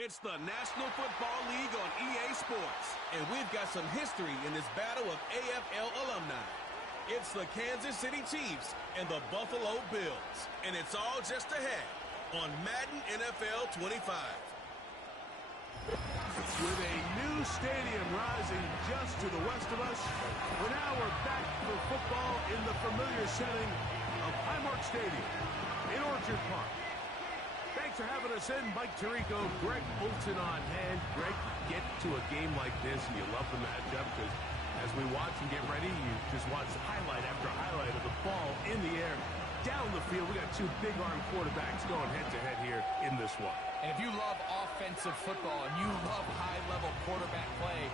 It's the National Football League on EA Sports, and we've got some history in this battle of AFL alumni. It's the Kansas City Chiefs and the Buffalo Bills, and it's all just ahead on Madden NFL 25. With a new stadium rising just to the west of us, we're back for football in the familiar setting of Highmark Stadium in Orchard Park. Thanks for having us in. Mike Tirico, Greg Olson on hand. Greg, get to a game like this and you love the matchup because as we watch and get ready, you just watch highlight after highlight of the ball in the air. Down the field, we got two big-arm quarterbacks going head-to-head here in this one. And if you love offensive football and you love high-level quarterback play,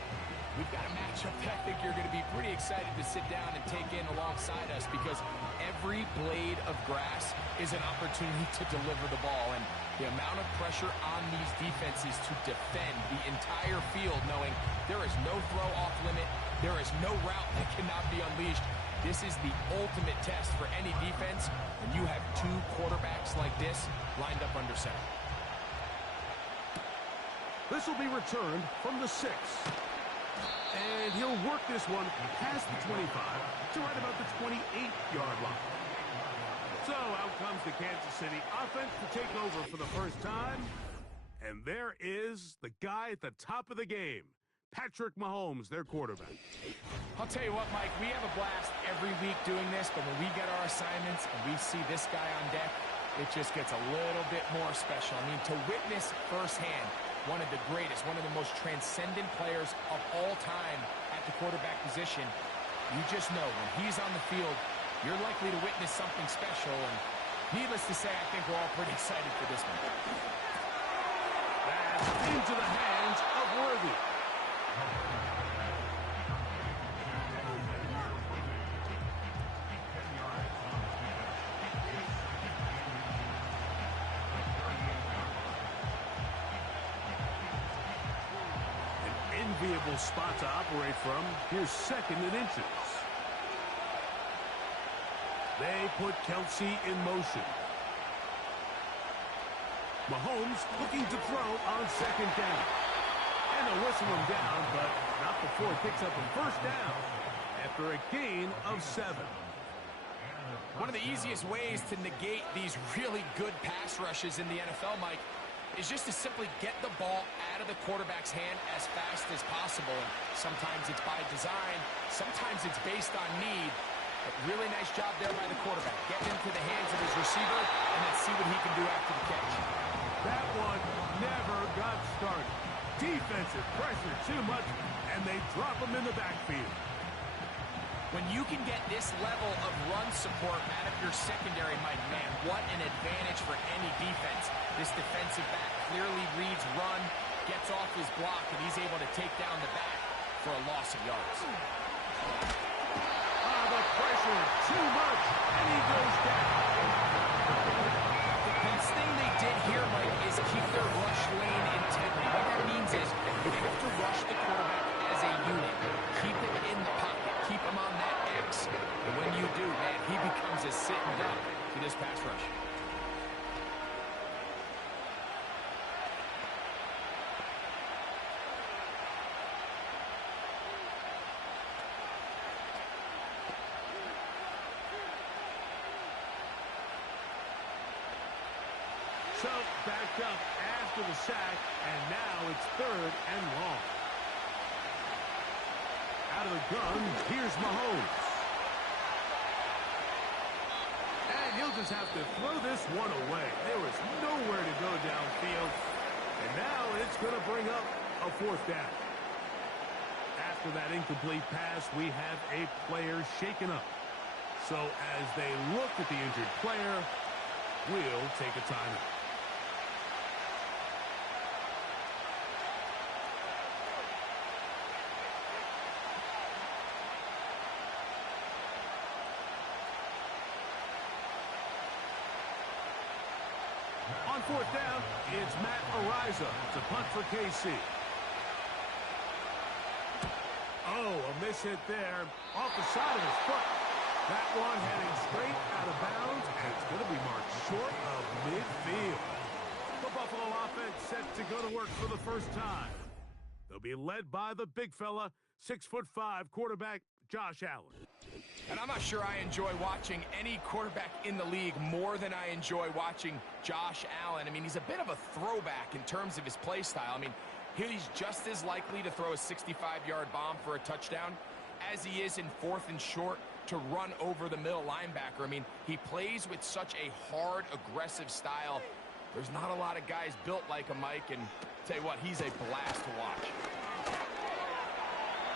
we've got a matchup that I think you're going to be pretty excited to sit down and take in alongside us because every blade of grass is an opportunity to deliver the ball. And the amount of pressure on these defenses to defend the entire field, knowing there is no throw off limit, there is no route that cannot be unleashed. This is the ultimate test for any defense, and you have two quarterbacks like this lined up under center. This will be returned from the 6. And he'll work this one past the 25 to right about the 28-yard line. So out comes the Kansas City offense to take over for the first time. And there is the guy at the top of the game, Patrick Mahomes, their quarterback. I'll tell you what, Mike, we have a blast every week doing this, but when we get our assignments and we see this guy on deck, it just gets a little bit more special. I mean, to witness firsthand one of the greatest, one of the most transcendent players of all time at the quarterback position, you just know when he's on the field, you're likely to witness something special. And needless to say, I think we're all pretty excited for this one. That's into the hands of Worthy. Enviable spot to operate from. Here's second and inches. They put Kelsey in motion. Mahomes looking to throw on second down. And they'll whistle him down, but not before he picks up a first down after a gain of 7. One of the easiest ways to negate these really good pass rushes in the NFL, Mike, is just to simply get the ball out of the quarterback's hand as fast as possible. And sometimes it's by design, sometimes it's based on need. But really nice job there by the quarterback. Getting into the hands of his receiver and then see what he can do after the catch. That one never got started. Defensive pressure too much, and they drop him in the backfield. When you can get this level of run support out of your secondary, Mike, man, what an advantage for any defense. This defensive back clearly reads run, gets off his block, and he's able to take down the back for a loss of yards. The pressure, too much, and he goes down. The best thing they did here, Mike, is keep their rush lane integrity. What that means is you have to rush the quarterback as a unit. Keep it in the pocket. Keep him on that X. And when you do, man, he becomes a sitting duck to this pass rush. So, backed up after the sack, and now it's 3rd and long. Out of the gun, here's Mahomes. And he'll just have to throw this one away. There was nowhere to go downfield. And now it's going to bring up a 4th down. After that incomplete pass, we have a player shaken up. So as they look at the injured player, we'll take a timeout. On 4th down, it's Matt Ariza to punt for KC. Oh, a miss hit there off the side of his foot. That one heading straight out of bounds, and it's going to be marked short of midfield. Football Buffalo offense set to go to work for the first time. They'll be led by the big fella, 6'5" quarterback Josh Allen. And I'm not sure I enjoy watching any quarterback in the league more than I enjoy watching Josh Allen. I mean, he's a bit of a throwback in terms of his play style. I mean, he's just as likely to throw a 65-yard bomb for a touchdown as he is in 4th and short to run over the middle linebacker. I mean, he plays with such a hard, aggressive style. There's not a lot of guys built like him, Mike, and tell you what, he's a blast to watch.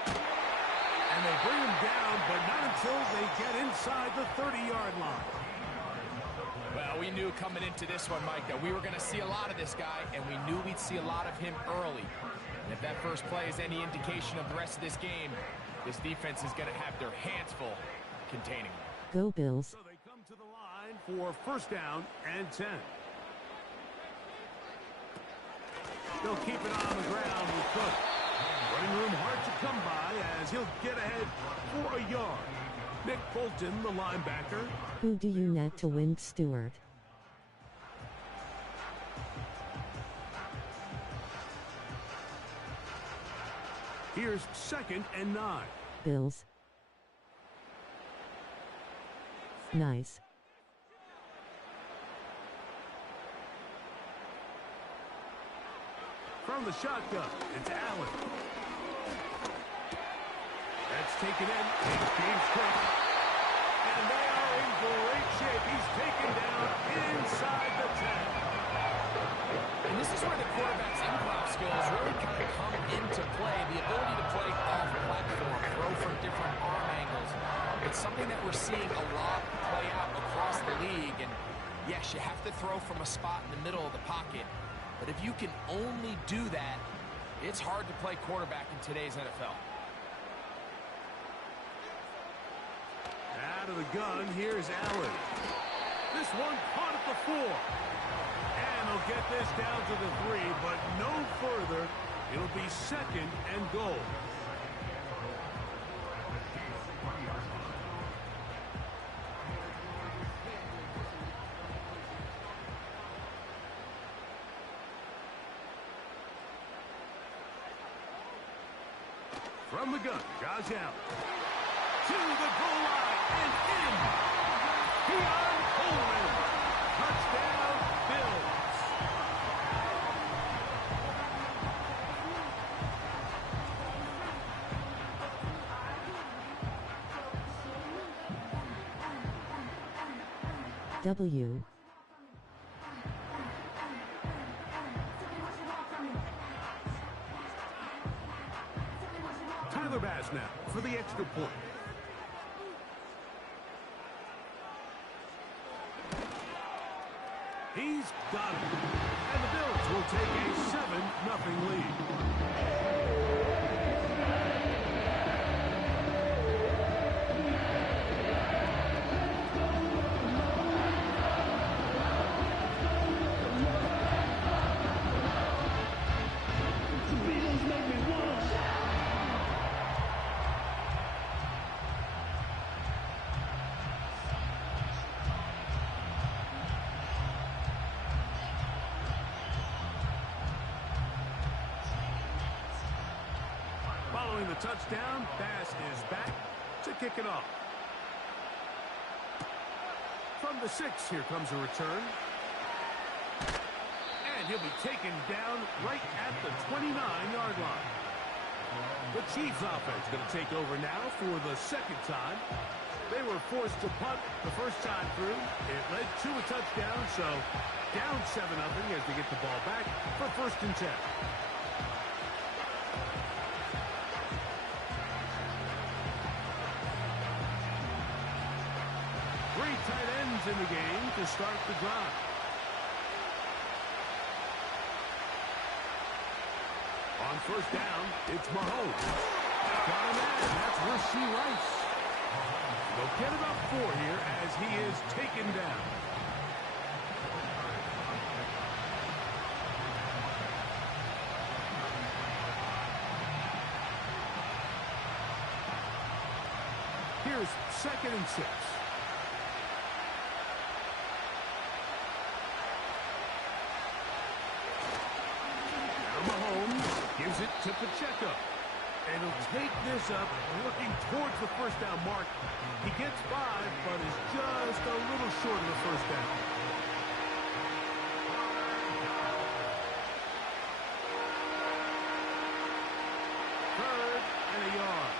And they bring him down, but not until they get inside the 30-yard line. Well, we knew coming into this one, Mike, that we were going to see a lot of this guy, and we knew we'd see a lot of him early. And if that first play is any indication of the rest of this game, this defense is going to have their hands full containing him. Go Bills. So they come to the line for first down and 10. They'll keep it on the ground with Cook. Running room hard to come by as he'll get ahead for a yard. Nick Bolton, the linebacker. Who do you net to win, Stewart? Here's 2nd and 9. Bills. Nice. From the shotgun, it's Allen. That's taken in. It's James Cook. And they are in great shape. He's taken down inside the 10. And this is where the quarterback's improv skills really kind of come into play. The ability to play off platform, throw from different arm angles. It's something that we're seeing a lot play out across the league. And yes, you have to throw from a spot in the middle of the pocket. But if you can only do that, it's hard to play quarterback in today's NFL. Out of the gun, here's Allen. This one caught at the 4. And they'll get this down to the 3, but no further. It'll be 2nd and goal. From the gun, Josh Allen. To the goal line and in. Keon Coleman. Touchdown, Bills. W. Tyler Bass now for the extra point. He's got it. And the Bills will take a 7-0 lead. Following the touchdown, Bass is back to kick it off. From the 6, here comes a return. And he'll be taken down right at the 29-yard line. The Chiefs offense going to take over now for the 2nd time. They were forced to punt the first time through. It led to a touchdown, so down 7-0 as they get the ball back for 1st and 10. Three tight ends in the game to start the drive. On 1st down, it's Mahomes. Got a man. That's Rasheed Rice. They'll get about 4 here as he is taken down. Here's 2nd and 6. to Pacheco. And he'll take this up, looking towards the first down mark. He gets 5, but is just a little short of the first down. Third and a yard.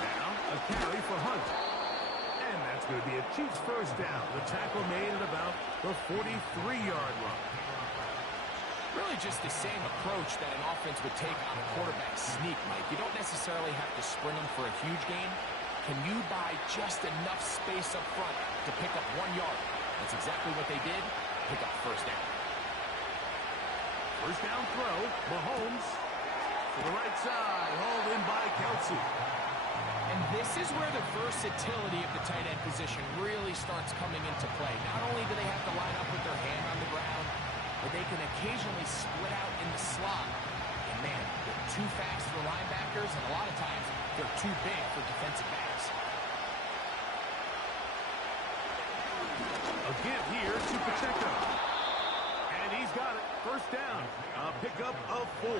Now a carry for Hunt. And that's going to be a Chiefs first down. The tackle made at about the 43-yard line. Really just the same approach that an offense would take on a quarterback sneak, Mike. You don't necessarily have to sprint them for a huge gain. Can you buy just enough space up front to pick up 1 yard? That's exactly what they did. Pick up first down. First down throw. Mahomes to the right side. Hauled in by Kelsey. And this is where the versatility of the tight end position really starts coming into play. Not only do they have to line up with their hand on the ground, but they can occasionally split out in the slot. And man, they're too fast for linebackers, and a lot of times they're too big for defensive backs. A give here to Pacheco. And he's got it. First down. A pickup of 4.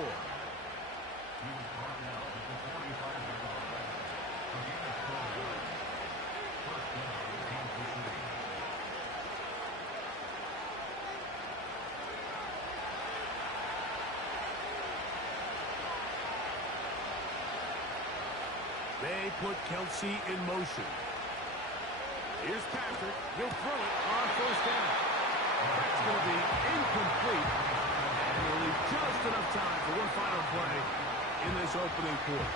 They put Kelsey in motion. Here's Patrick. He'll throw it on first down. That's going to be incomplete. And he'll leave just enough time for one final play in this opening quarter.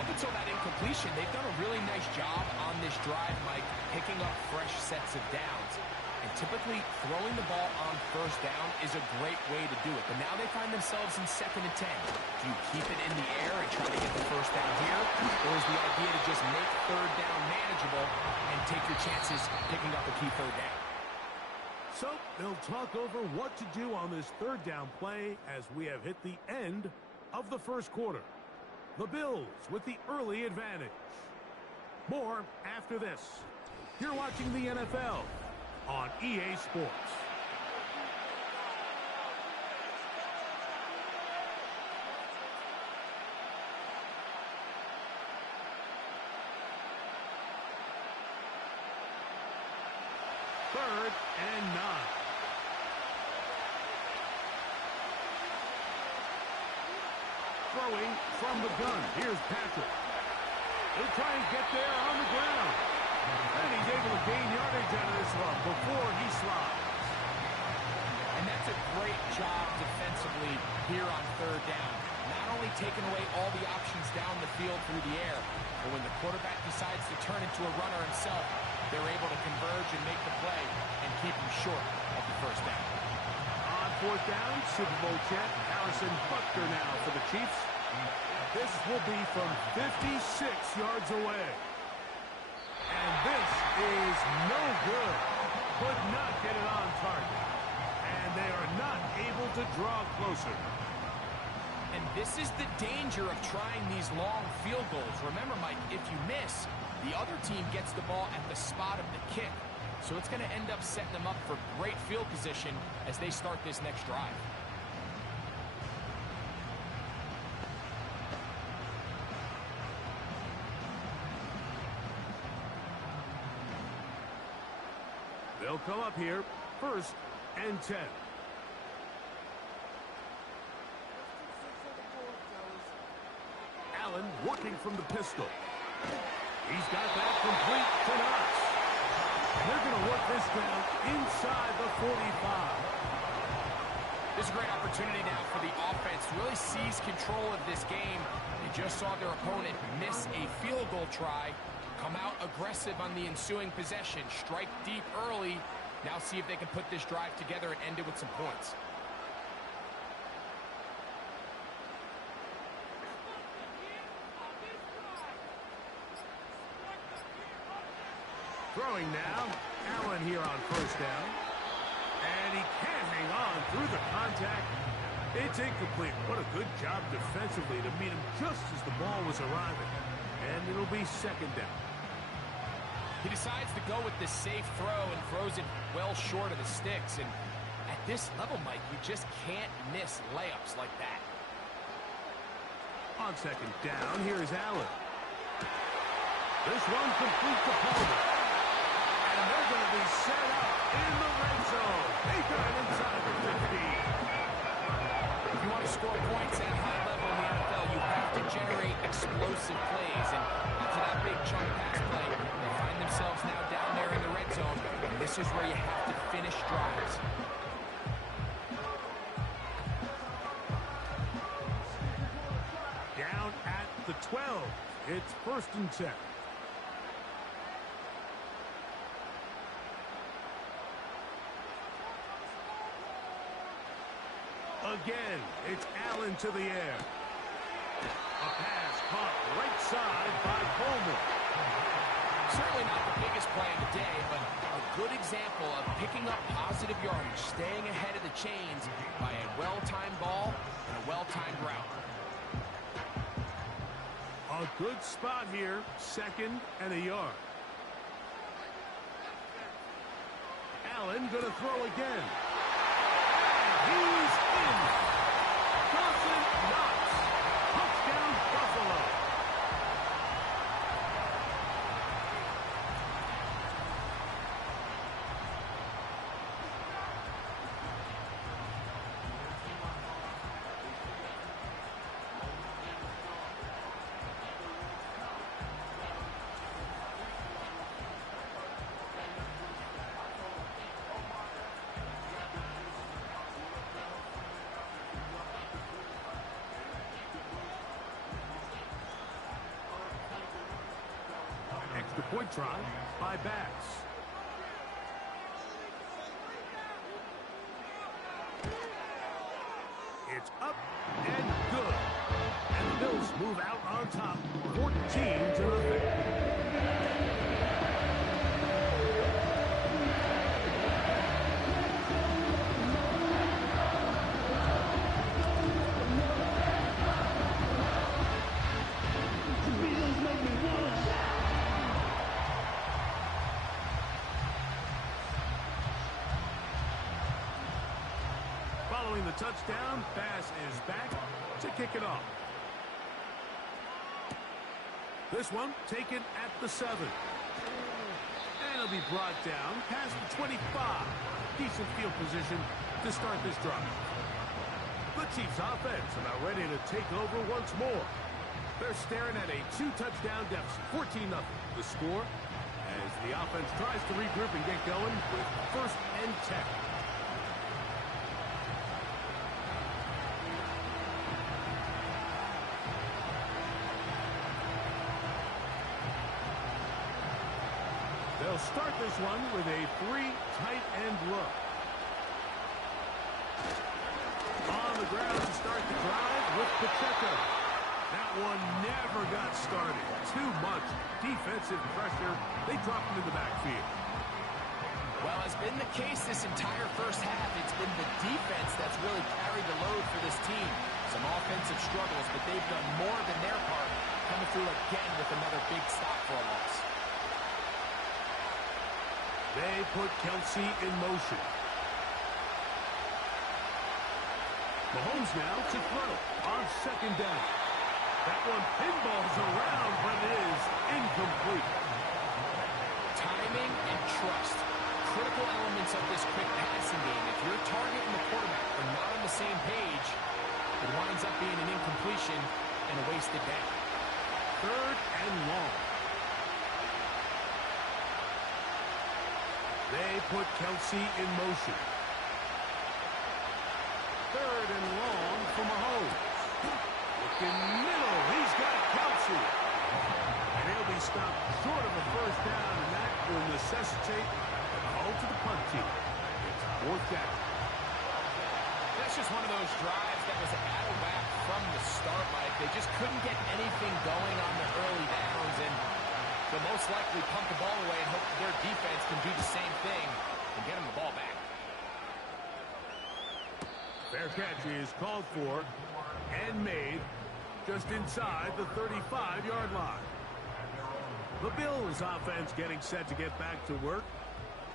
Up until that incompletion, they've done a really nice job on this drive, Mike, picking up fresh sets of downs. And typically, throwing the ball on first down is a great way to do it. But now they find themselves in 2nd and 10. Do you keep it in the air and try to get the first down here? Or is the idea to just make third down manageable and take your chances picking up a key third down? So they'll talk over what to do on this third down play as we have hit the end of the first quarter. The Bills with the early advantage. More after this. You're watching the NFL on EA Sports. Third and 9. Throwing from the gun. Here's Patrick. He'll try and get there on the ground. And he's able to gain yardage out of this one before he slides. And that's a great job defensively here on third down. Not only taking away all the options down the field through the air, but when the quarterback decides to turn into a runner himself, they're able to converge and make the play and keep him short of the first down. On fourth down, Super Bowl champ Harrison Butker now for the Chiefs. This will be from 56 yards away. And this is no good. Could not get it on target. And they are not able to draw closer. And this is the danger of trying these long field goals. Remember, Mike, if you miss, the other team gets the ball at the spot of the kick. So it's going to end up setting them up for great field position as they start this next drive. They'll come up here, 1st and 10. Allen working from the pistol. He's got that complete to Knox. They're going to work this down inside the 45. This is a great opportunity now for the offense to really seize control of this game. They just saw their opponent miss a field goal try, come out aggressive on the ensuing possession, strike deep early. Now see if they can put this drive together and end it with some points. Throwing now, Allen here on first down. And he can't hang on through the contact. It's incomplete. What a good job defensively to meet him just as the ball was arriving. And it'll be 2nd down. He decides to go with the safe throw and throws it well short of the sticks. And at this level, Mike, you just can't miss layups like that. On second down, here is Allen. This one complete to Palmer. And they're going to be set up in the red zone. They got it inside the 15. If you want to score points at a high level in the NFL, you have to generate explosive plays. And after that big chunk pass play, they find themselves now down there in the red zone. And this is where you have to finish drives. Down at the 12. It's 1st and 10. Again, it's Allen to the air. A pass caught right side by Palmer. Certainly not the biggest play of the day, but a good example of picking up positive yardage, staying ahead of the chains by a well-timed ball and a well-timed route. A good spot here, 2nd and a yard. Allen gonna throw again. He's in. Dawson Knox. Touchdown, Buffalo. Extra point try by Bass. It's up and good. And the Bills move out on top, 14-0. Following the touchdown, Bass is back to kick it off. This one taken at the 7. And it'll be brought down past the 25. Decent field position to start this drive. The Chiefs offense about ready to take over once more. They're staring at a 2-touchdown deficit, 14-0. The score as the offense tries to regroup and get going with 1st and 10. They'll start this one with a 3 tight end look. On the ground to start the drive with Pacheco. That one never got started. Too much defensive pressure. They dropped him in the backfield. Well, as been the case this entire first half, it's been the defense that's really carried the load for this team. Some offensive struggles, but they've done more than their part, coming through again with another big stop for a loss. They put Kelsey in motion. Mahomes now to throw on 2nd down. That one pinballs around, but it is incomplete. Timing and trust. Critical elements of this quick passing game. If your target and the quarterback are not on the same page, it winds up being an incompletion and a wasted down. 3rd and long. They put Kelsey in motion. 3rd and long for Mahomes. Looking middle. He's got Kelsey. And he'll be stopped short of a 1st down, and that will necessitate a call to the punt team. It's 4th down. That's just one of those drives that was out of whack from the start, Mike. They just couldn't get anything going on the early downs, and they'll most likely punt the ball away and hope their defense can do the same thing and get them the ball back. Fair catch is called for and made just inside the 35-yard line. The Bills offense getting set to get back to work.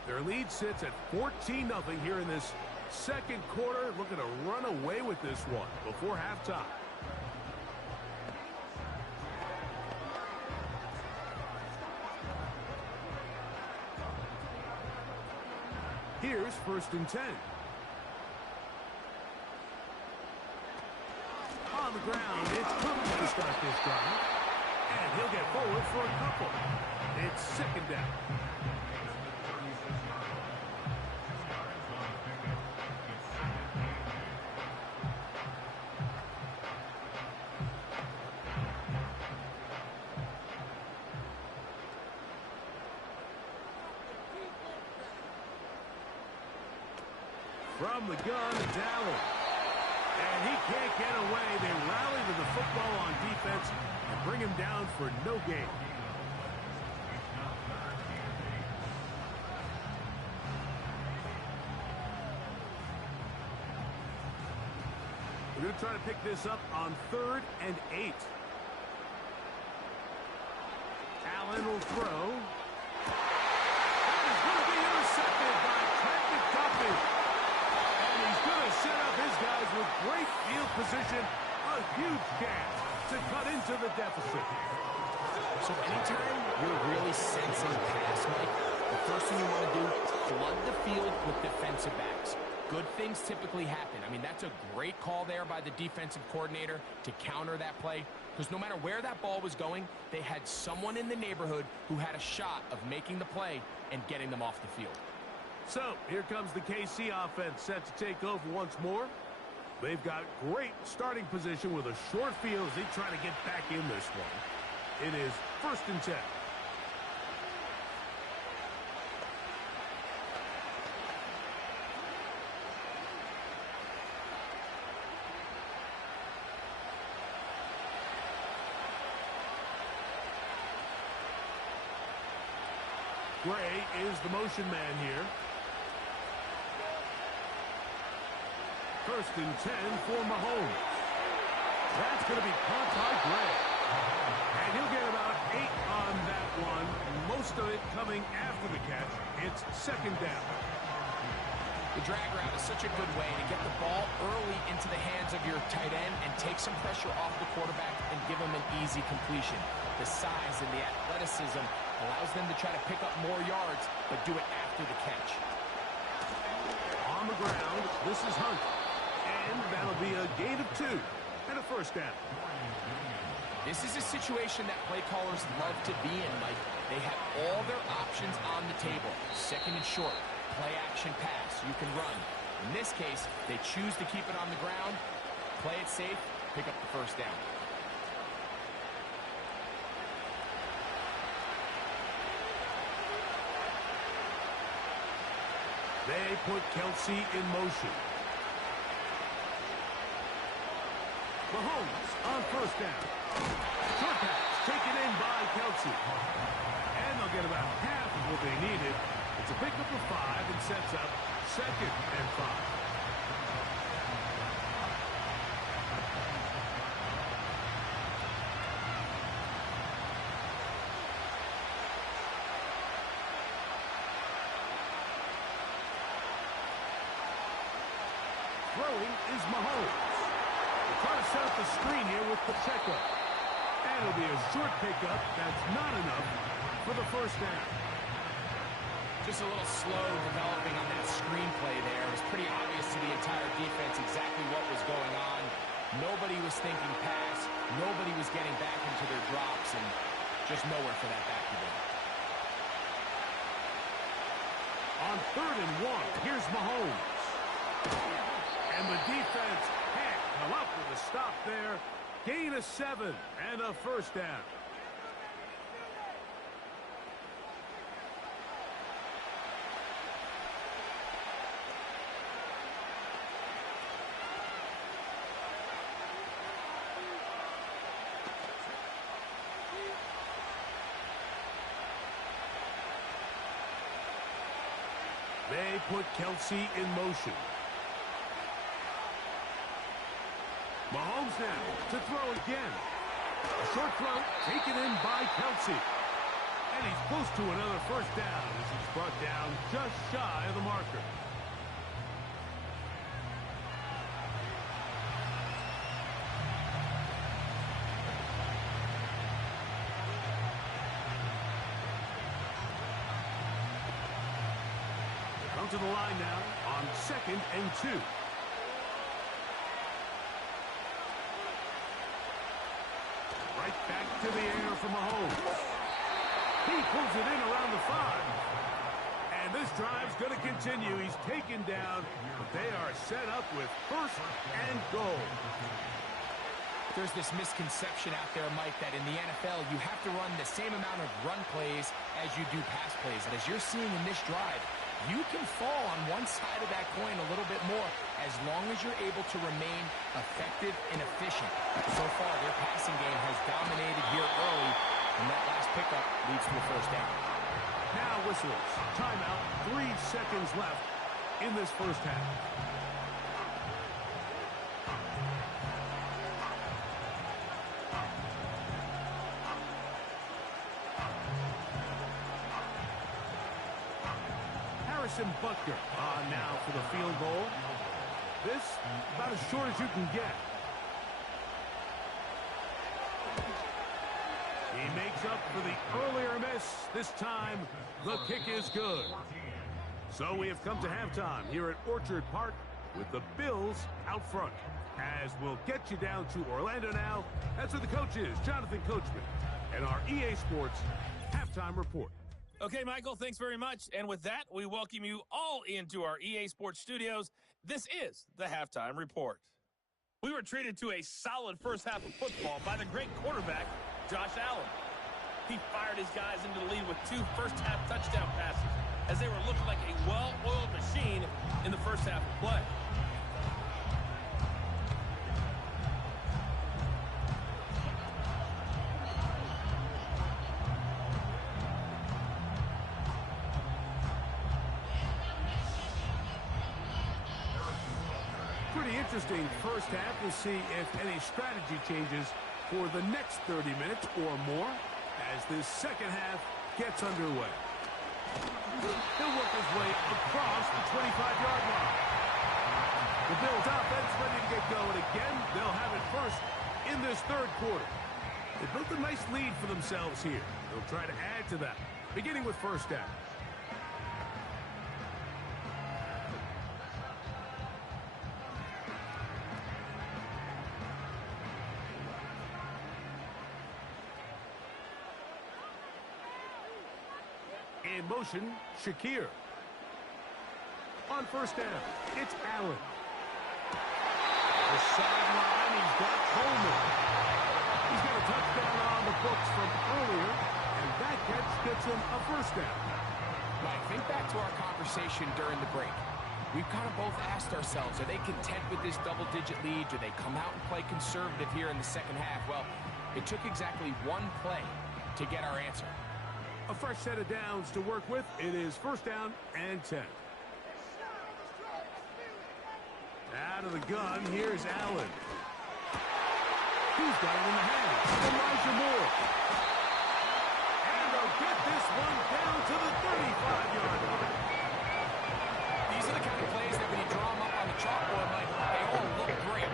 Their lead sits at 14-0 here in this second quarter. Looking to run away with this one before halftime. Here's 1st and 10. On the ground, it's Cooks to start this drive. And he'll get forward for a couple. It's 2nd down. From the gun, it's Allen. And he can't get away. They rally to the football on defense and bring him down for no gain. We're going to try to pick this up on 3rd and 8. Allen will throw. That is going to be intercepted by Trent McDuffie. And he's going to set up his guys with great field position. A huge chance to cut into the deficit. So anytime you're really sensing pass, Mike, the first thing you want to do, flood the field with defensive backs. Good things typically happen. I mean, that's a great call there by the defensive coordinator to counter that play, because no matter where that ball was going, they had someone in the neighborhood who had a shot of making the play and getting them off the field. So here comes the KC offense set to take over once more. They've got great starting position with a short field as they try to get back in this one. It is 1st and 10. Gray is the motion man here. 1st and 10 for Mahomes. That's going to be caught by Gray. And he'll get about 8 on that one. Most of it coming after the catch. It's 2nd down. The drag route is such a good way to get the ball early into the hands of your tight end and take some pressure off the quarterback and give him an easy completion. The size and the athleticism allows them to try to pick up more yards, but do it after the catch. On the ground, this is Hunt. And that'll be a gain of 2 and a 1st down. This is a situation that play callers love to be in, Mike. They have all their options on the table. 2nd and short, play action pass, you can run. In this case, they choose to keep it on the ground, play it safe, pick up the 1st down. They put Kelsey in motion. Mahomes on 1st down. Short pass taken in by Kelsey. And they'll get about half of what they needed. It's a pickup of 5 and sets up 2nd and 5. Throwing is Mahomes. They're trying to set up the screen here with Pacheco. And it'll be a short pickup. That's not enough for the 1st down. Just a little slow developing on that screenplay there. It was pretty obvious to the entire defense exactly what was going on. Nobody was thinking pass. Nobody was getting back into their drops, and just nowhere for that back to go. On 3rd and 1, here's Mahomes. And the defense can't come up with a stop there. Gain of 7 and a 1st down. They put Kelsey in motion. Mahomes now to throw again. A short throw taken in by Kelsey. And he's close to another first down as he's brought down just shy of the marker. Come to the line now on 2nd and 2. Right back to the air for Mahomes. He pulls it in around the 5. And this drive's going to continue. He's taken down, but they are set up with 1st and goal. There's this misconception out there, Mike, that in the NFL you have to run the same amount of run plays as you do pass plays. And as you're seeing in this drive, you can fall on one side of that coin a little bit more as long as you're able to remain effective and efficient. So far, their passing game has dominated here early, and that last pickup leads to a first down. Now whistles. Timeout. 3 seconds left in this first half. Buckner on now for the field goal. This about as short as you can get. He makes up for the earlier miss. This time the kick is good. So we have come to halftime here at Orchard Park with the Bills out front. As we'll get you down to Orlando now. That's where the coach is, Jonathan Coachman, and our EA Sports halftime report. Okay, Michael, thanks very much. And with that, we welcome you all into our EA Sports studios. This is the Halftime Report. We were treated to a solid first half of football by the great quarterback, Josh Allen. He fired his guys into the lead with 2 first-half touchdown passes as they were looking like a well-oiled machine in the first half of play. Interesting first half. We'll see if any strategy changes for the next 30 minutes or more as this second half gets underway. He'll work his way across the 25-yard line. The Bills offense ready to get going again. They'll have it first in this third quarter. They built a nice lead for themselves here. They'll try to add to that, beginning with first down. In motion, Shakir. On first down, it's Allen. The sideline, he's got Coleman. He's got a touchdown on the books from earlier, and that catch gets him a first down. Mike, think back to our conversation during the break. We've kind of both asked ourselves, are they content with this double-digit lead? Do they come out and play conservative here in the second half? Well, it took exactly one play to get our answer. A fresh set of downs to work with. It is first down and 10. Out of the gun, here's Allen. He's got it in the hands of Elijah Moore. And they'll get this one down to the 35-yard line. These are the kind of plays that when you draw them up on the chalkboard, Mike, they all look great.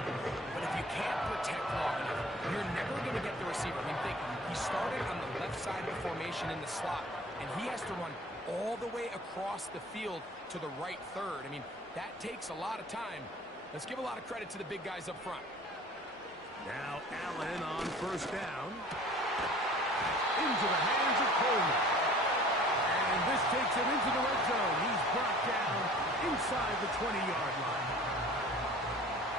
But if you can't protect long enough, you're never going to get the receiver. I mean, think, he started on the left side of the formation in the slot, and he has to run all the way across the field to the right third. I mean, that takes a lot of time. Let's give a lot of credit to the big guys up front. Now Allen on first down. Into the hands of Coleman. And this takes him into the red zone. He's brought down inside the 20-yard line.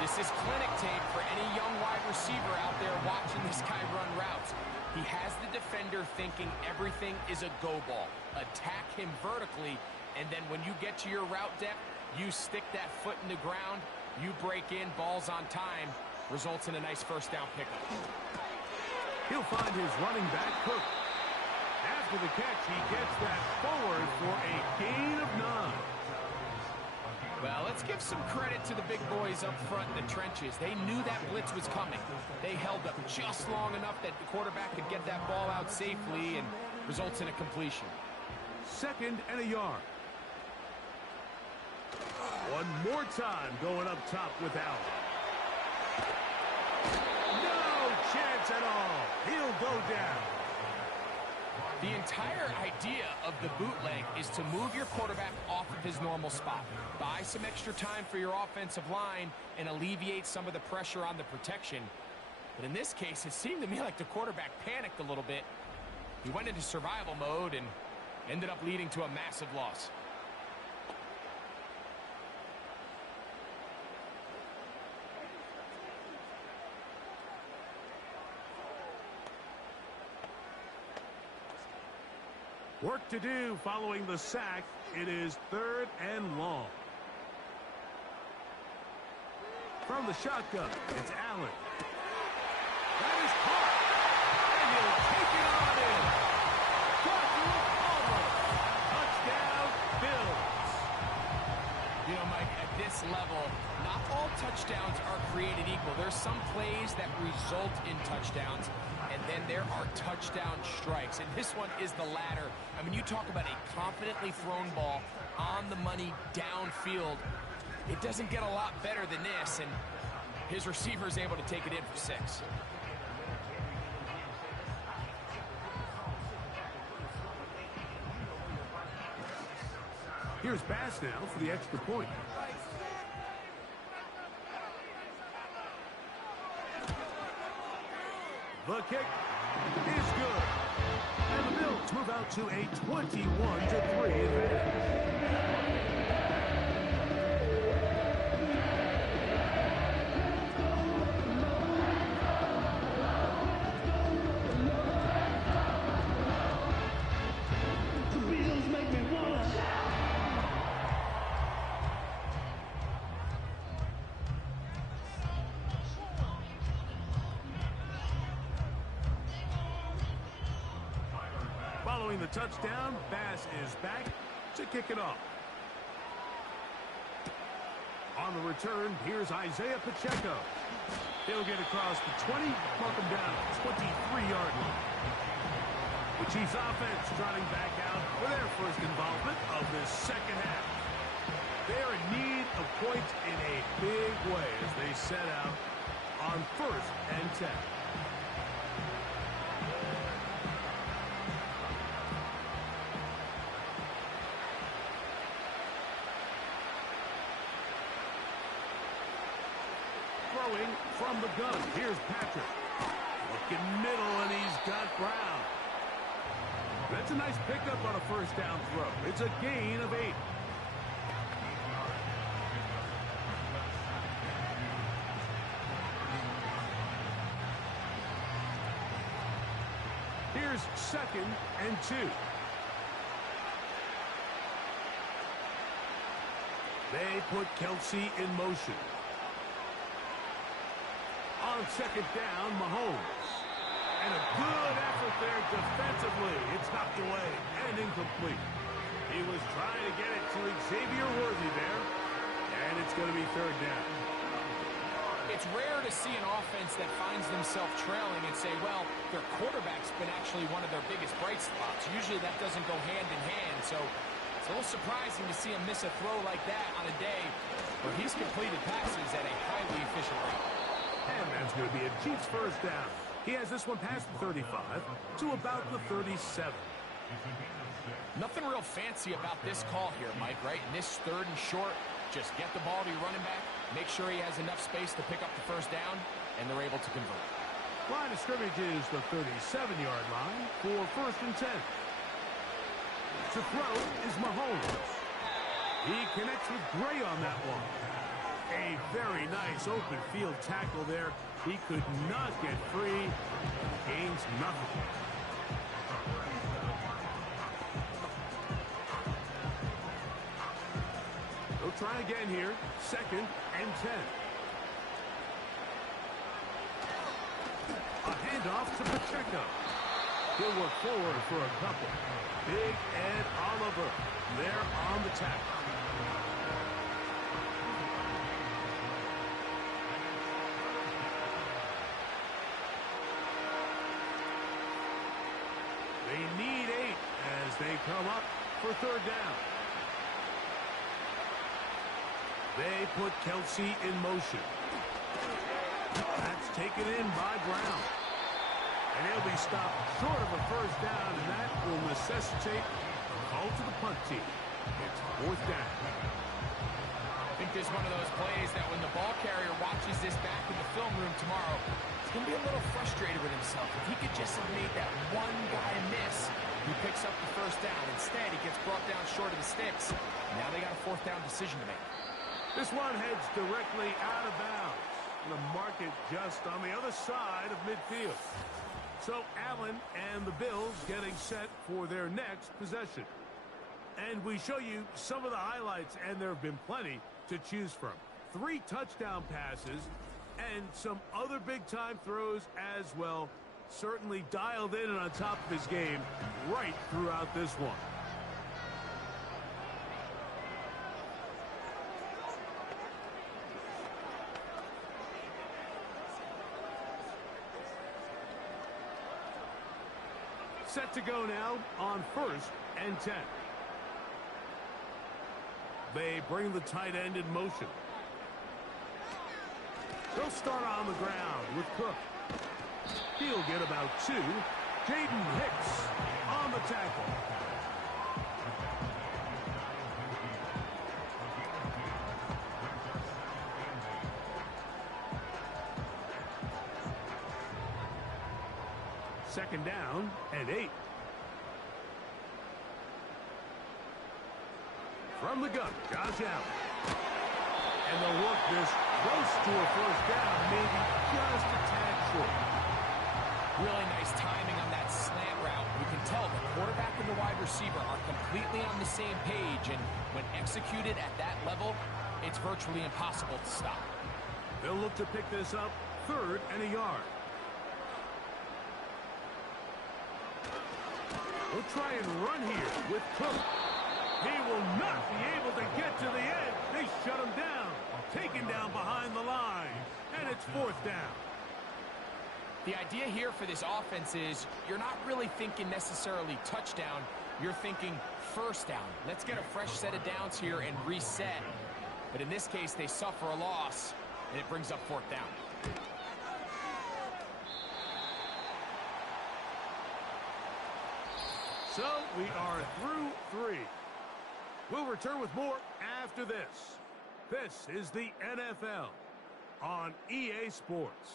This is clinic tape for any young wide receiver out there watching this guy run routes. He has the defender thinking everything is a go ball. Attack him vertically, and then when you get to your route depth, you stick that foot in the ground, you break in, balls on time, results in a nice first down pickup. He'll find his running back, Cook. After the catch, he gets that forward for a gain of 9. Well, let's give some credit to the big boys up front in the trenches. They knew that blitz was coming. They held up just long enough that the quarterback could get that ball out safely, and results in a completion. 2nd and a yard. One more time going up top with Allen. No chance at all. He'll go down. The entire idea of the bootleg is to move your quarterback off of his normal spot. Buy some extra time for your offensive line and alleviate some of the pressure on the protection. But in this case, it seemed to me like the quarterback panicked a little bit. He went into survival mode and ended up leading to a massive loss. Work to do following the sack. It is 3rd and long. From the shotgun, it's Allen. That is caught. And he'll take it on in. Joshua Palmer. Touchdown, Bills. You know, Mike, at this level, not all touchdowns are created equal. There's some plays that result in touchdowns, and then there are touchdown strikes. And this one is the latter. I mean, you talk about a confidently thrown ball on the money downfield. It doesn't get a lot better than this, and his receiver is able to take it in for 6. Here's Bass now for the extra point. The kick is good. And the Bills move out to a 21-3 advantage. Following the touchdown, Bass is back to kick it off. On the return, here's Isaiah Pacheco. He'll get across the 20, mark him down at 23-yard line. The Chiefs offense trotting back out for their first involvement of this second half. They're in need of points in a big way as they set out on 1st and 10. Throwing from the gun. Here's Patrick. Looking middle, and he's got Brown. That's a nice pickup on a first down throw. It's a gain of 8. Here's 2nd and 2. They put Kelsey in motion. On 2nd down, Mahomes. And a good effort there defensively. It's knocked away and incomplete. He was trying to get it to Xavier Worthy there. And it's going to be 3rd down. It's rare to see an offense that finds themselves trailing and say, well, their quarterback's been actually one of their biggest bright spots. Usually that doesn't go hand in hand. So it's a little surprising to see him miss a throw like that on a day where he's completed passes at a highly efficient rate. And that's going to be a Chiefs first down. He has this one past the 35 to about the 37. Nothing real fancy about this call here, Mike, right? In this 3rd and short, just get the ball to your running back, make sure he has enough space to pick up the first down, and they're able to convert. Line of scrimmage is the 37-yard line for 1st and 10. To throw is Mahomes. He connects with Gray on that one. A very nice open field tackle there. He could not get free. Gains nothing. They'll try again here. 2nd and 10. A handoff to Pacheco. He'll work forward for a couple. Big Ed Oliver there on the tackle. They need 8. come up for third down. They put Kelsey in motion. That's taken in by Brown. And he'll be stopped short of a first down, and that will necessitate a call to the punt team. It's fourth down. I think this is one of those plays that when the ball carrier watches this back in the film room tomorrow, he's going to be a little frustrated with himself. If he could just have made that one guy miss, he picks up the first down. Instead, he gets brought down short of the sticks. Now they got a fourth down decision to make. This one heads directly out of bounds. The market just on the other side of midfield. So Allen and the Bills getting set for their next possession. And we show you some of the highlights, and there have been plenty to choose from. 3 touchdown passes and some other big-time throws as well. Certainly dialed in and on top of his game right throughout this one. Set to go now on 1st and 10. They bring the tight end in motion. They'll start on the ground with Cook. He'll get about 2. Jaden Hicks on the tackle. Second down and 8. From the gun, Josh Allen. And they'll work this close to a first down, maybe just a tad short. Really nice timing on that slant route. You can tell the quarterback and the wide receiver are completely on the same page, and when executed at that level, it's virtually impossible to stop. They'll look to pick this up 3rd and a yard. We'll try and run here with Cook. He will not be able to get to the edge. They shut him down. Taken down behind the line. And it's 4th down. The idea here for this offense is you're not really thinking necessarily touchdown. You're thinking first down. Let's get a fresh set of downs here and reset. But in this case, they suffer a loss, and it brings up 4th down. So we are through 3. We'll return with more after this. This is the NFL on EA Sports.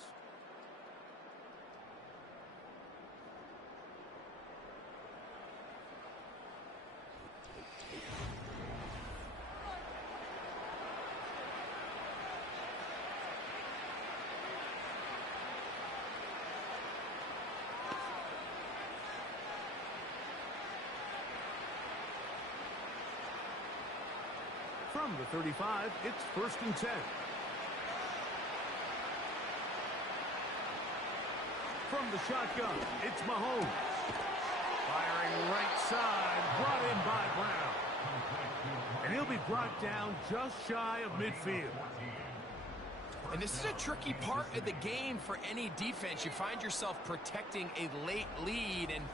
From the 35, it's 1st and 10. From the shotgun, it's Mahomes. Firing right side, brought in by Brown. And he'll be brought down just shy of midfield. And this is a tricky part of the game for any defense. You find yourself protecting a late lead, and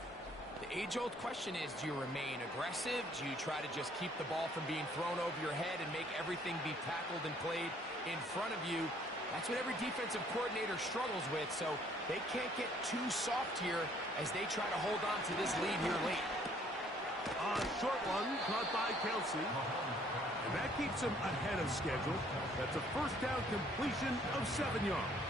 the age-old question is, do you remain aggressive? Do you try to just keep the ball from being thrown over your head and make everything be tackled and played in front of you? That's what every defensive coordinator struggles with, so they can't get too soft here as they try to hold on to this lead here late. A short one caught by Kelsey. And that keeps him ahead of schedule. That's a first down completion of 7 yards.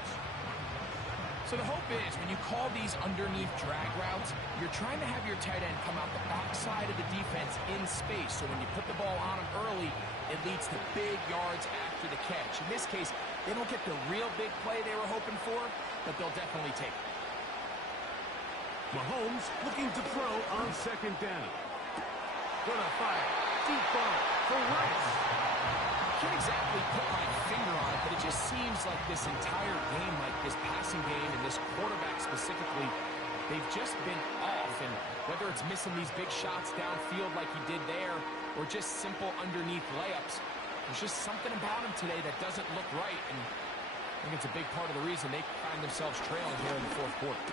So the hope is when you call these underneath drag routes, you're trying to have your tight end come out the backside of the defense in space. So when you put the ball on him early, it leads to big yards after the catch. In this case, they don't get the real big play they were hoping for, but they'll definitely take it. Mahomes looking to throw on 2nd down. Gonna fire. Deep ball for Rice. Can't exactly put my finger on it, but it just seems like this entire game, like this passing game and this quarterback specifically, they've just been off. And whether it's missing these big shots downfield like he did there or just simple underneath layups, there's just something about him today that doesn't look right. And I think it's a big part of the reason they find themselves trailing here in the 4th quarter.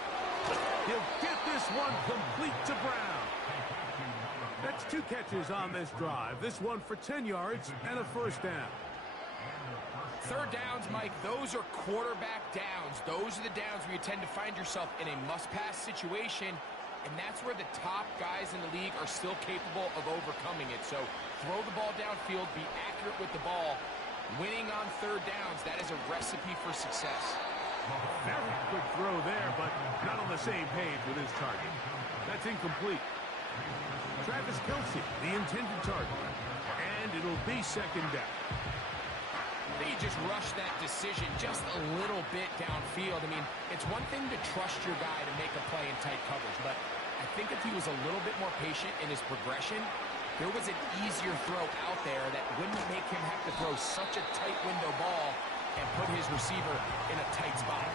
He'll get this one complete to Brown. That It's 2 catches on this drive. This one for 10 yards and a first down. Third downs, Mike, those are quarterback downs. Those are the downs where you tend to find yourself in a must-pass situation, and that's where the top guys in the league are still capable of overcoming it. So throw the ball downfield, be accurate with the ball. Winning on third downs, that is a recipe for success. Very quick throw there, but not on the same page with his target. That's incomplete. Travis Kelce, the intended target. And it'll be second down. They just rushed that decision just a little bit downfield. I mean, it's one thing to trust your guy to make a play in tight coverage, but I think if he was a little bit more patient in his progression, there was an easier throw out there that wouldn't make him have to throw such a tight window ball and put his receiver in a tight spot.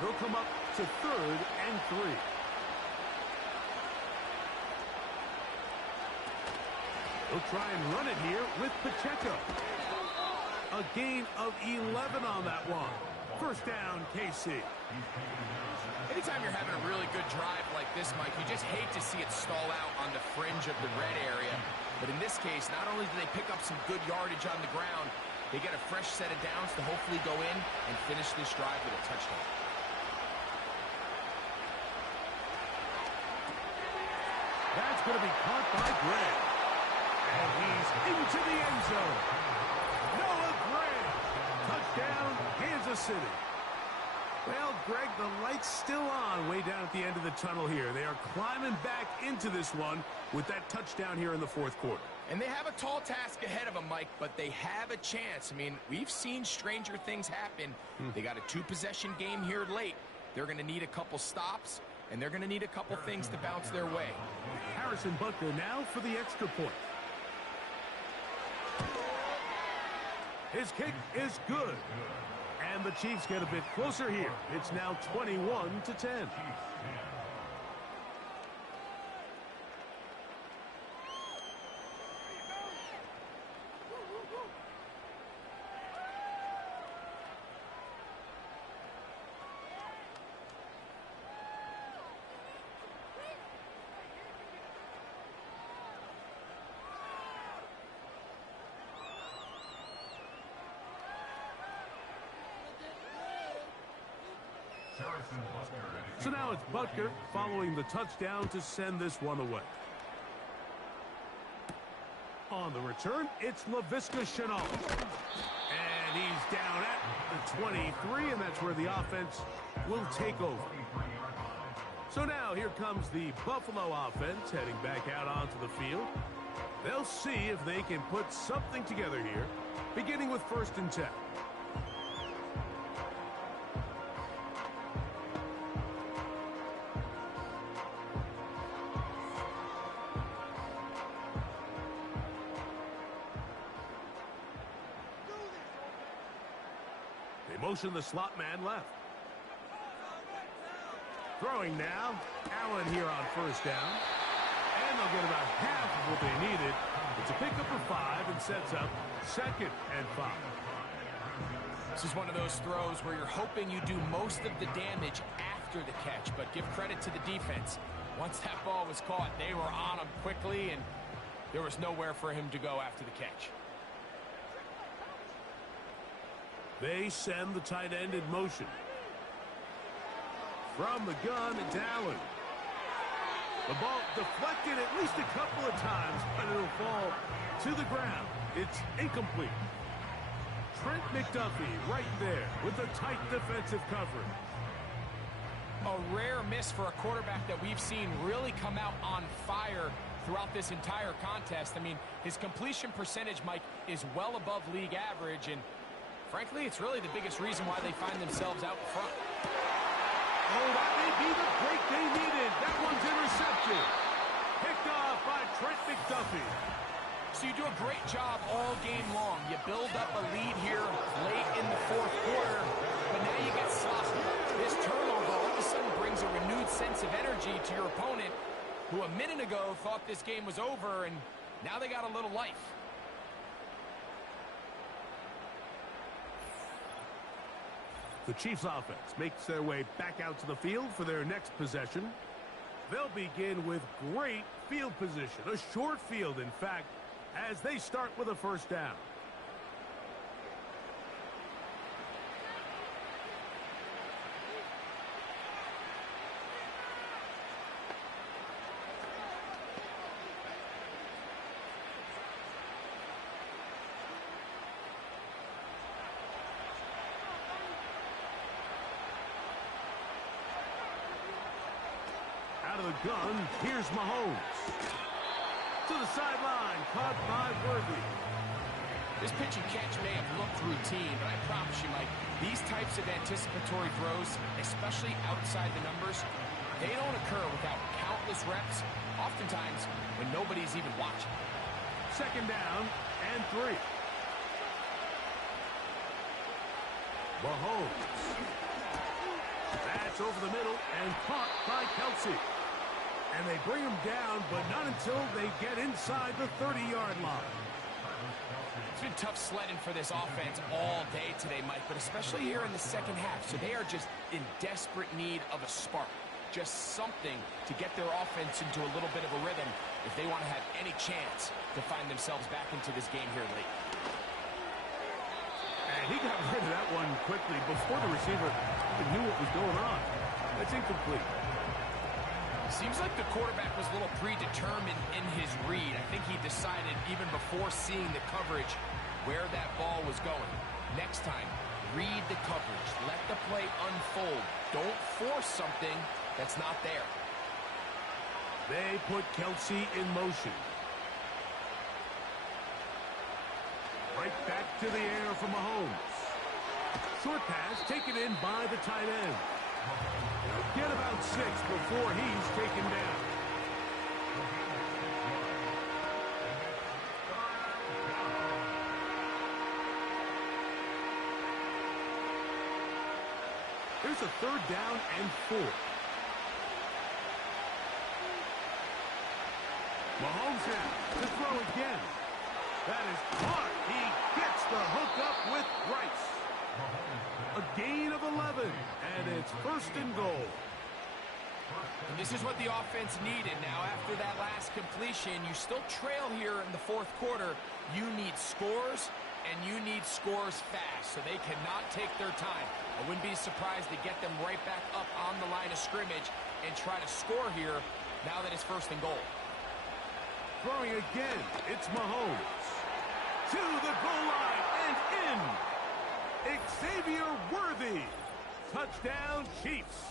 They'll come up to 3rd and 3. They'll try and run it here with Pacheco. A gain of 11 on that one. First down, KC. Anytime you're having a really good drive like this, Mike, you just hate to see it stall out on the fringe of the red area. But in this case, not only do they pick up some good yardage on the ground, they get a fresh set of downs to hopefully go in and finish this drive with a touchdown. That's going to be caught by Gray. And he's into the end zone. Noah Gray. Touchdown, Kansas City. Well, Greg, the light's still on way down at the end of the tunnel here. They are climbing back into this one with that touchdown here in the 4th quarter. And they have a tall task ahead of them, Mike, but they have a chance. I mean, we've seen stranger things happen. They got a 2-possession game here late. They're going to need a couple stops, and they're going to need a couple things to bounce their way. Harrison Butker now for the extra point. His kick is good. And the Chiefs get a bit closer here. It's now 21-10. So now it's Butker following the touchdown to send this one away. On the return, it's Laviska Shenault. And he's down at the 23, and that's where the offense will take over. So now here comes the Buffalo offense heading back out onto the field. They'll see if they can put something together here, beginning with 1st and 10. Motion the slot man left. Throwing now. Allen here on 1st down. And they'll get about half of what they needed. It's a pickup of 5 and sets up 2nd and 5. This is one of those throws where you're hoping you do most of the damage after the catch, but give credit to the defense. Once that ball was caught, they were on him quickly, and there was nowhere for him to go after the catch. They send the tight end in motion. From the gun, it's Allen. The ball deflected at least a couple of times, but it'll fall to the ground. It's incomplete. Trent McDuffie right there with a tight defensive coverage. A rare miss for a quarterback that we've seen really come out on fire throughout this entire contest. I mean, his completion percentage, Mike, is well above league average, and frankly, it's really the biggest reason why they find themselves out front. Oh, that may be the break they needed. That one's intercepted. Picked off by Trent McDuffie. So you do a great job all game long. You build up a lead here late in the 4th quarter, but now you get sloppy. This turnover all of a sudden brings a renewed sense of energy to your opponent, who a minute ago thought this game was over, and now they got a little life. The Chiefs offense makes their way back out to the field for their next possession. They'll begin with great field position, a short field, in fact, as they start with a first down. Out of the gun, here's Mahomes. To the sideline, caught by Worthy. This pitch and catch may have looked routine, but I promise you, Mike, these types of anticipatory throws, especially outside the numbers, they don't occur without countless reps, oftentimes when nobody's even watching. Second down and 3. Mahomes. That's over the middle and caught by Kelsey. And they bring him down, but not until they get inside the 30-yard line. It's been tough sledding for this offense all day today, Mike, but especially here in the second half. So they are just in desperate need of a spark, just something to get their offense into a little bit of a rhythm if they want to have any chance to find themselves back into this game here late. And he got rid of that one quickly before the receiver even knew what was going on. That's incomplete. Seems like the quarterback was a little predetermined in his read. I think he decided even before seeing the coverage where that ball was going. Next time, read the coverage. Let the play unfold. Don't force something that's not there. They put Kelsey in motion. Right back to the air for Mahomes. Short pass taken in by the tight end. Get about 6 before he's taken down. Here's a third down and 4. Mahomes now to throw again. That is caught. He gets the hook up with Rice. A gain of 11, and it's first and goal. And this is what the offense needed. Now, after that last completion, you still trail here in the fourth quarter. You need scores, and you need scores fast, so they cannot take their time. I wouldn't be surprised to get them right back up on the line of scrimmage and try to score here now that it's first and goal. Throwing again, it's Mahomes. To the goal line and in. Xavier Worthy. Touchdown, Chiefs.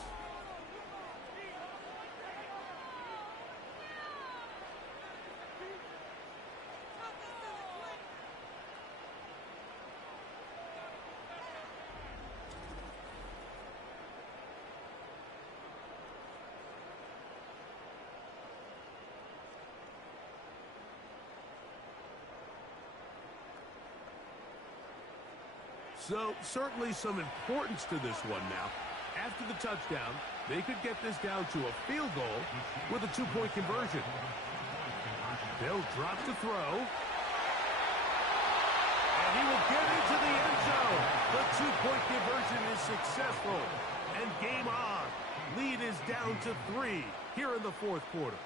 So, certainly some importance to this one now. After the touchdown, they could get this down to a field goal with a 2-point conversion. They'll drop to throw. And he will get into the end zone. The 2-point conversion is successful. And game on. Lead is down to 3 here in the fourth quarter.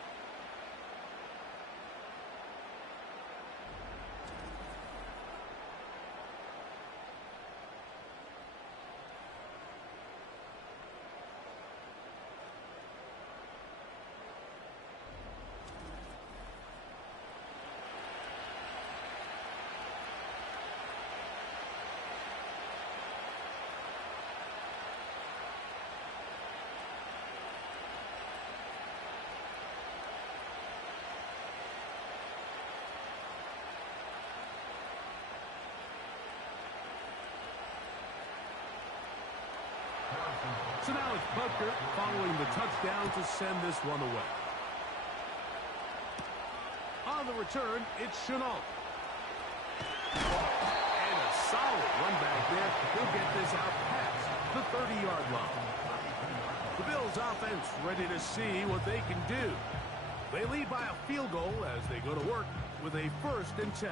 So now it's Butker following the touchdown to send this one away. On the return, it's Chenault. And a solid run back there. He'll get this out past the 30-yard line. The Bills offense ready to see what they can do. They lead by a field goal as they go to work with a 1st and 10.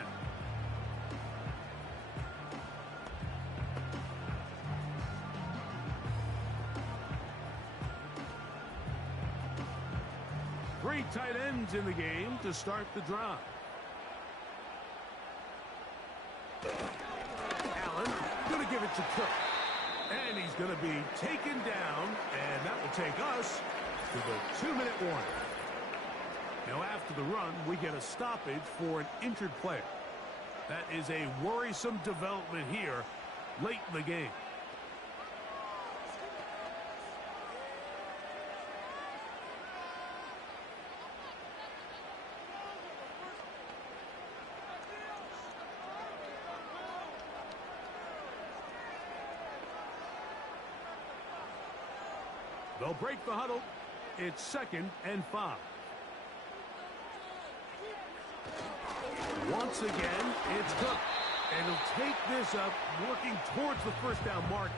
Three tight ends in the game to start the drive. Allen going to give it to Cook. And he's going to be taken down, and that will take us to the 2-minute warning. Now, after the run, we get a stoppage for an injured player. That is a worrisome development here late in the game. They'll break the huddle. It's 2nd and 5. Once again, it's Cook. And he'll take this up, working towards the first down mark.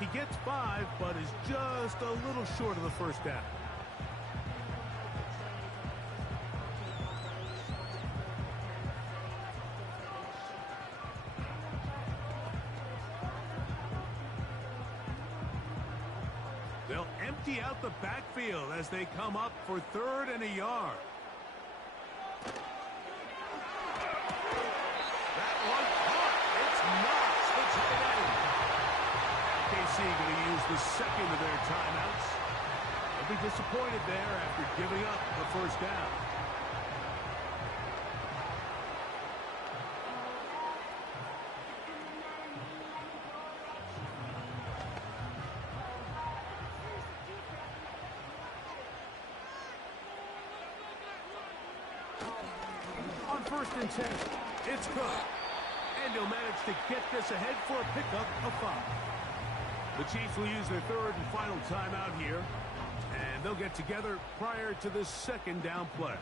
He gets 5, but is just a little short of the first down. They'll empty out the backfield as they come up for 3rd and a yard. That one caught. It's Knox, the tight end. KC going to use the second of their timeouts. They'll be disappointed there after giving up the first down. On 1st and 10, it's Cook. And he'll manage to get this ahead for a pickup of 5. The Chiefs will use their 3rd and final timeout here. And they'll get together prior to the 2nd down play.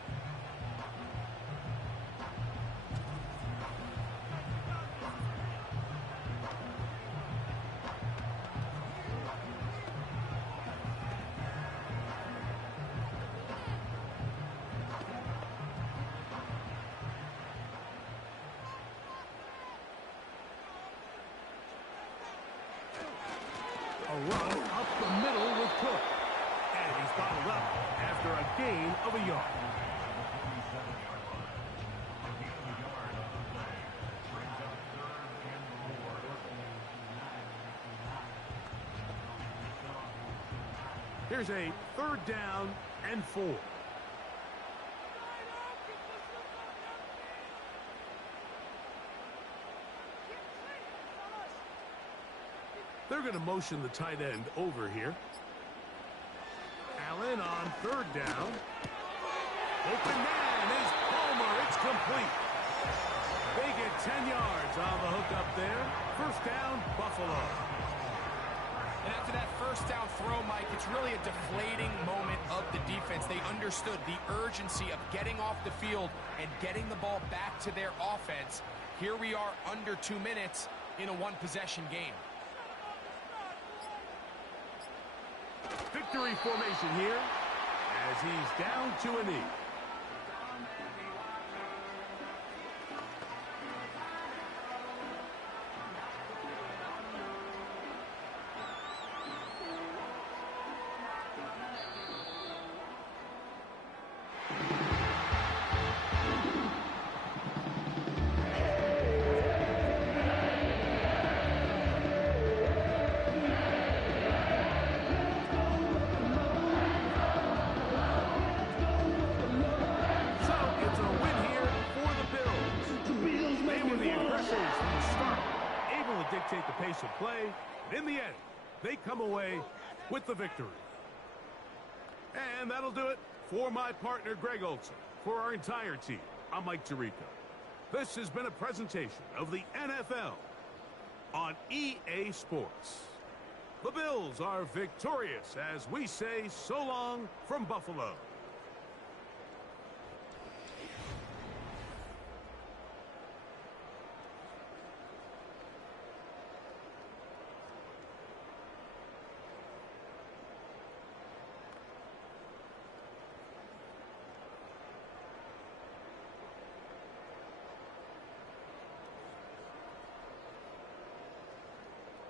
A run up the middle with Cook. And he's bottled up after a gain of a yard. Here's a 3rd down and 4. They're going to motion the tight end over here. Allen on 3rd down. Open man is Palmer. It's complete. They get 10 yards on the hook up there. 1st down, Buffalo. And after that first down throw, Mike, it's really a deflating moment of the defense. They understood the urgency of getting off the field and getting the ball back to their offense. Here we are under 2 minutes in a one-possession game. Victory formation here as he's down to a knee. Dictate the pace of play. In the end, they come away with the victory. And that'll do it for my partner, Greg Olson. For our entire team, I'm Mike Tirico. This has been a presentation of the NFL on EA Sports. The Bills are victorious as we say so long from Buffalo.